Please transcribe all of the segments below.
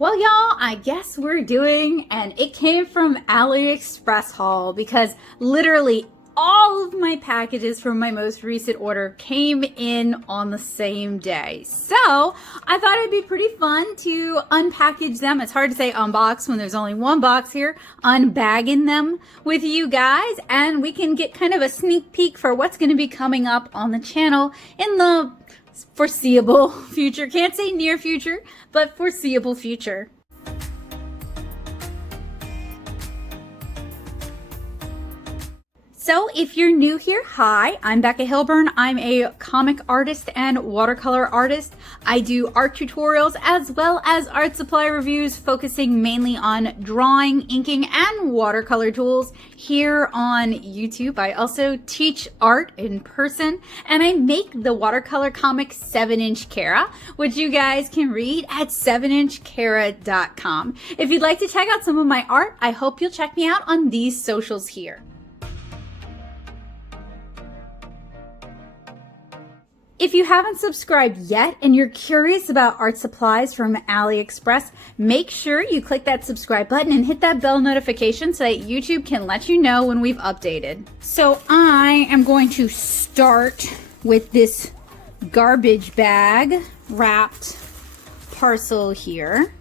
Well, y'all, I guess we're doing, and it came from AliExpress haul because literally all of my packages from my most recent order came in on the same day. So I thought it'd be pretty fun to unpackage them. It's hard to say unbox when there's only one box here. Unbagging them with you guys, and we can get kind of a sneak peek for what's going to be coming up on the channel in the foreseeable future. Can't say near future, but foreseeable future. So if you're new here, hi, I'm Becca Hilburn. I'm a comic artist and watercolor artist. I do art tutorials as well as art supply reviews, focusing mainly on drawing, inking, and watercolor tools here on YouTube. I also teach art in person, and I make the watercolor comic 7-inch Kara, which you guys can read at 7inchkara.com. If you'd like to check out some of my art, I hope you'll check me out on these socials here. If you haven't subscribed yet and you're curious about art supplies from AliExpress, make sure you click that subscribe button and hit that bell notification so that YouTube can let you know when we've updated. So I am going to start with this garbage bag wrapped parcel here.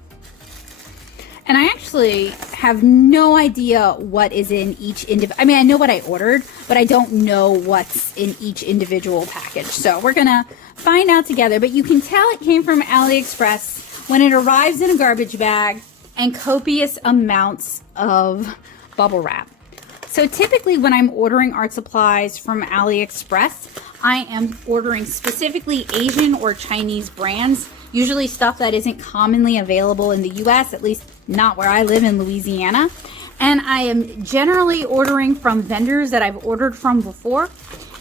And I actually have no idea what is in each I mean, I know what I ordered, but I don't know what's in each individual package. So we're gonna find out together, but you can tell it came from AliExpress when it arrives in a garbage bag and copious amounts of bubble wrap. So typically when I'm ordering art supplies from AliExpress, I am ordering specifically Asian or Chinese brands, usually stuff that isn't commonly available in the US, at least not where I live in Louisiana. And I am generally ordering from vendors that I've ordered from before,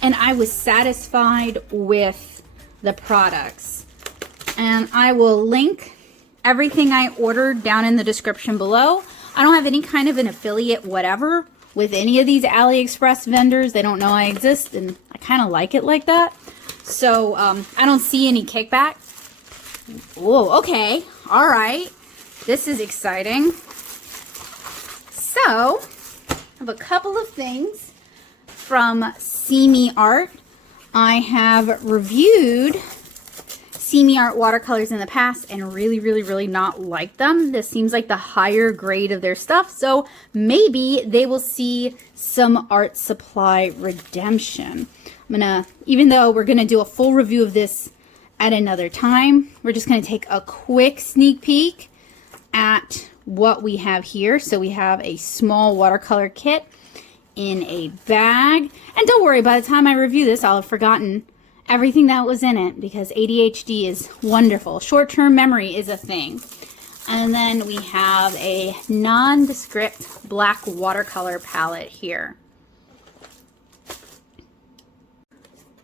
and I was satisfied with the products. And I will link everything I ordered down in the description below. I don't have any kind of an affiliate whatever with any of these AliExpress vendors. They don't know I exist, and I kind of like it like that. So I don't see any kickback. Whoa, okay, all right. This is exciting. So, I have a couple of things from See Me Art. I have reviewed See Me Art watercolors in the past and really not liked them. This seems like the higher grade of their stuff, so maybe they will see some art supply redemption. I'm gonna, even though we're gonna do a full review of this at another time, we're just gonna take a quick sneak peek at what we have here. So we have a small watercolor kit in a bag, and don't worry, by the time I review this I'll have forgotten everything that was in it because ADHD is wonderful. Short-term memory is a thing. And then we have a nondescript black watercolor palette here.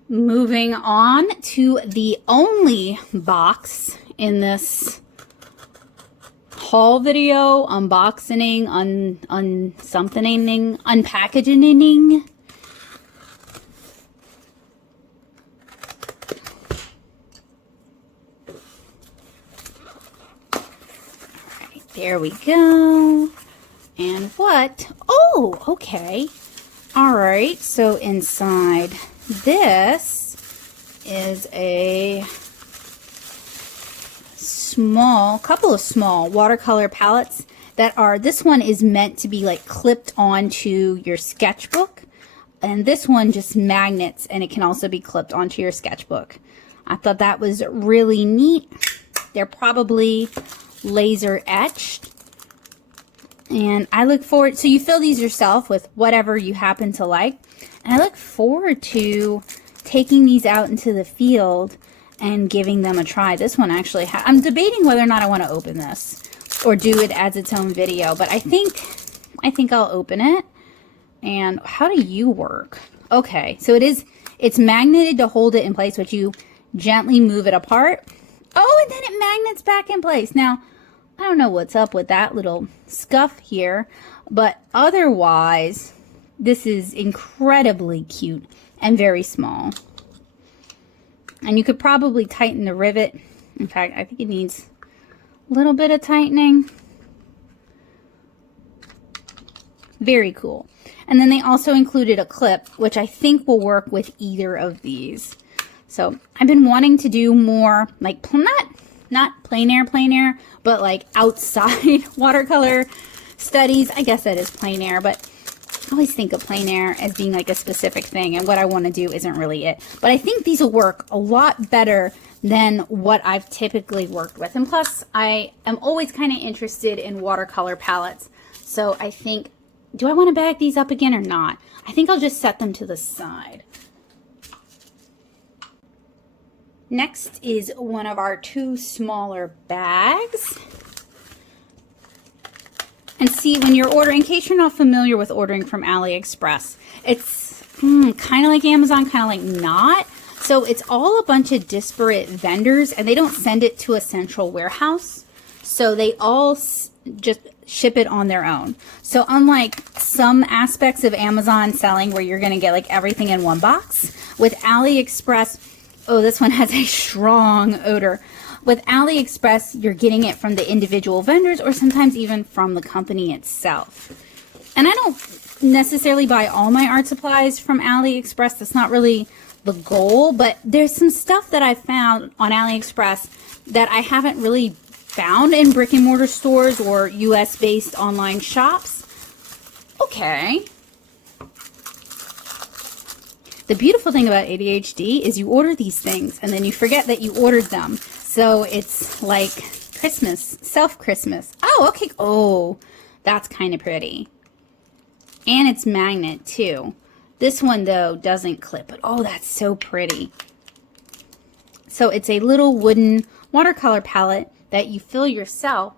Moving on to the only box in this haul video, unboxing, unpackaging. Alright, there we go. And what? Oh, okay. Alright, so inside this is a couple of small watercolor palettes that are, this one is meant to be like clipped onto your sketchbook, and this one just magnets, and it can also be clipped onto your sketchbook. I thought that was really neat. They're probably laser etched, and I look forward, so you fill these yourself with whatever you happen to like, and I look forward to taking these out into the field and giving them a try. This one actually I'm debating whether or not I want to open this or do it as its own video, but I think I'll open it. And how do you work? Okay, so it's magneted to hold it in place, but you gently move it apart. Oh, and then it magnets back in place. Now, I don't know what's up with that little scuff here, but otherwise, this is incredibly cute and very small. And you could probably tighten the rivet. In fact, I think it needs Little bit of tightening. Very cool. And then they also included a clip, which I think will work with either of these. So I've been wanting to do more like, not plein air, but like outside watercolor studies. I guess that is plein air, but I always think of plein air as being like a specific thing, and what I want to do isn't really it. But I think these will work a lot better than what I've typically worked with. And plus, I am always kind of interested in watercolor palettes. So I think, do I want to bag these up again or not? I think I'll just set them to the side. Next is one of our 2 smaller bags. And see, when you're ordering, in case you're not familiar with ordering from AliExpress, it's kind of like Amazon, kind of like not. So it's all a bunch of disparate vendors, and they don't send it to a central warehouse. So they all just ship it on their own. So unlike some aspects of Amazon selling where you're going to get like everything in one box, with AliExpress, oh, this one has a strong odor. With AliExpress, you're getting it from the individual vendors or sometimes even from the company itself. And I don't necessarily buy all my art supplies from AliExpress. That's not really the goal, but there's some stuff that I found on AliExpress that I haven't really found in brick and mortar stores or US based online shops. Okay. The beautiful thing about ADHD is you order these things and then you forget that you ordered them. So it's like Christmas, self-Christmas. Oh, okay. Oh, that's kind of pretty. And it's magnet too. This one though doesn't clip, but oh, that's so pretty. So it's a little wooden watercolor palette that you fill yourself,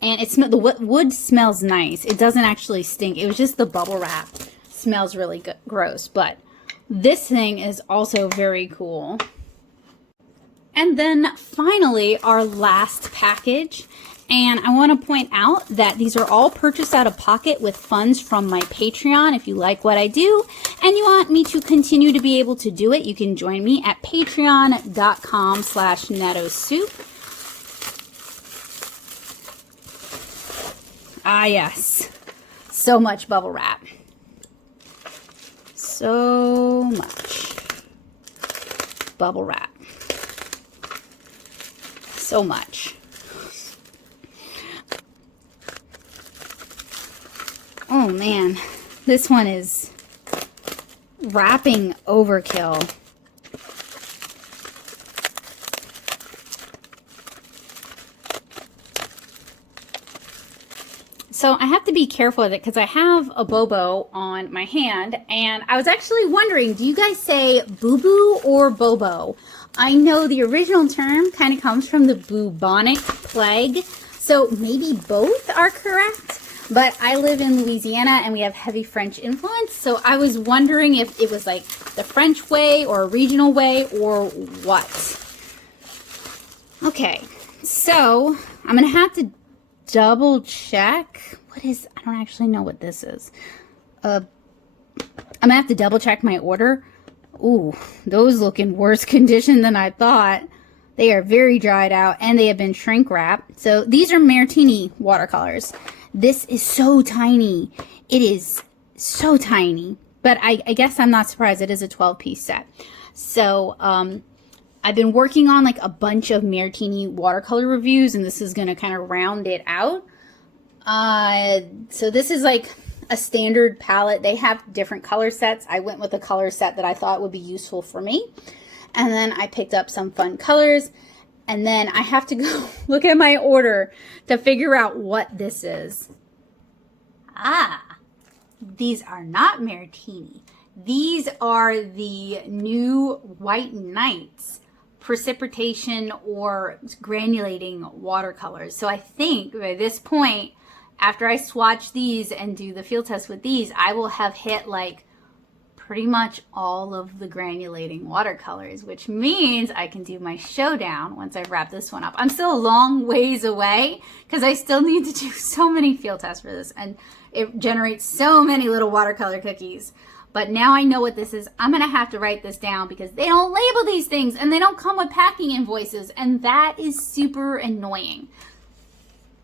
and the wood smells nice. It doesn't actually stink. It was just the bubble wrap smells really gross, but this thing is also very cool. And then finally, our last package. And I want to point out that these are all purchased out of pocket with funds from my Patreon. If you like what I do and you want me to continue to be able to do it, you can join me at patreon.com/nettosoup. Ah, yes. So much bubble wrap. So much bubble wrap. So much. Oh man, this one is wrapping overkill. So I have to be careful with it because I have a bobo on my hand, and I was actually wondering, do you guys say boo-boo or bobo? I know the original term kind of comes from the bubonic plague, so maybe both are correct, but I live in Louisiana and we have heavy French influence, so I was wondering if it was like the French way or a regional way or what. Okay, so I'm going to have to double check. I don't actually know what this is. I'm gonna have to double check my order. Ooh, those look in worse condition than I thought. They are very dried out and they have been shrink wrapped. So these are Martini watercolors. This is so tiny. It is so tiny, but I guess I'm not surprised. It is a 12-piece set. So I've been working on like a bunch of Martini watercolor reviews, and this is going to kind of round it out. So this is like a standard palette. They have different color sets. I went with a color set that I thought would be useful for me. And then I picked up some fun colors. And then I have to go look at my order to figure out what this is. Ah, these are not Martini. These are the new White Nights precipitation or granulating watercolors. So I think by this point, after I swatch these and do the field test with these, I will have hit like pretty much all of the granulating watercolors, which means I can do my showdown once I've wrapped this one up. I'm still a long ways away because I still need to do so many field tests for this, and it generates so many little watercolor cookies. But now I know what this is. I'm going to have to write this down because they don't label these things and they don't come with packing invoices, and that is super annoying.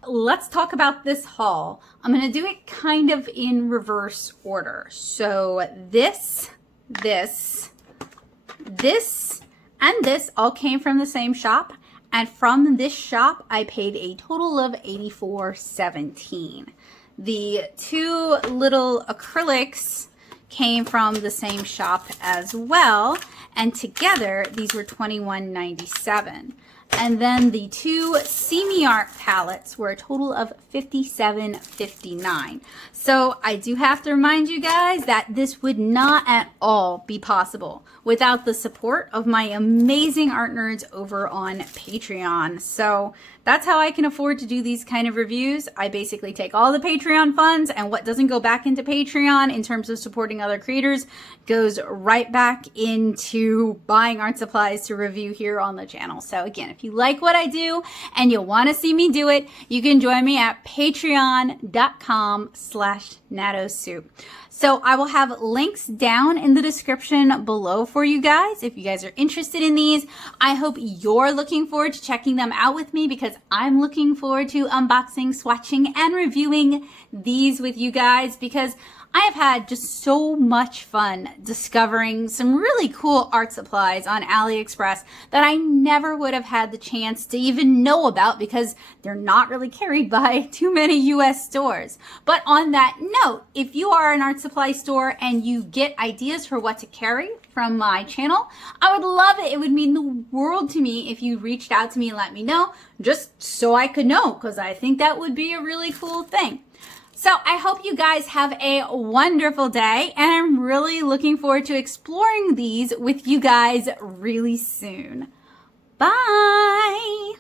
let's talk about this haul. I'm going to do it kind of in reverse order. So this, and this all came from the same shop. And from this shop, I paid a total of $84.17. The two little acrylics came from the same shop as well. And together, these were $21.97. And then the two See Art palettes were a total of $57.59. So I do have to remind you guys that this would not at all be possible without the support of my amazing art nerds over on Patreon. So that's how I can afford to do these kind of reviews. I basically take all the Patreon funds, and what doesn't go back into Patreon in terms of supporting other creators goes right back into buying art supplies to review here on the channel. So again, if you like what I do and you want to see me do it, you can join me at patreon.com/natosoup. So I will have links down in the description below for you guys if you guys are interested in these. I hope you're looking forward to checking them out with me, because I'm looking forward to unboxing, swatching, and reviewing these with you guys, because I have had just so much fun discovering some really cool art supplies on AliExpress that I never would have had the chance to even know about, because they're not really carried by too many US stores. But on that note, if you are an art supply store and you get ideas for what to carry from my channel, I would love it. It would mean the world to me if you reached out to me and let me know, just so I could know, because I think that would be a really cool thing. So I hope you guys have a wonderful day, and I'm really looking forward to exploring these with you guys really soon. Bye!